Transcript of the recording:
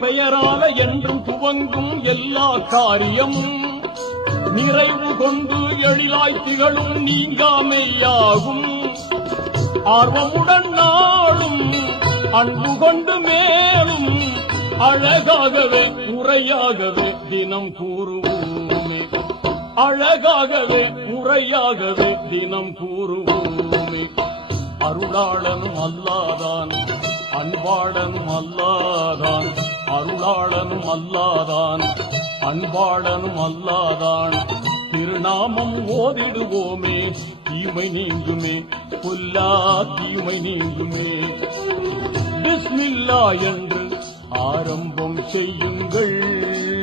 பெயரால என்றும் துவங்கும் எல்லா காரியமும் நிறைவு கொண்டு எழிலாய் திகழும் நீங்காமையாகும். ஆர்வமுடன் நாளும் அன்பு கொண்டு மேலும் அழகாகவே முறையாகவே தினம் கூறுவோமே. அழகாகவே முறையாகவே தினம் கூறுவோமே. அருளாளனும் அல்லாதான் அன்பாளனும் அல்லாதான். அருளாளனும் அல்லாதான் அன்பாளனும் அல்லாதான். திருநாமம் ஓதிடுவோமே. தீமை நீங்குமே. பொல்லா தீமை நீங்குமே. பிஸ்மில்லா என்று ஆரம்பம் செய்யுங்கள்.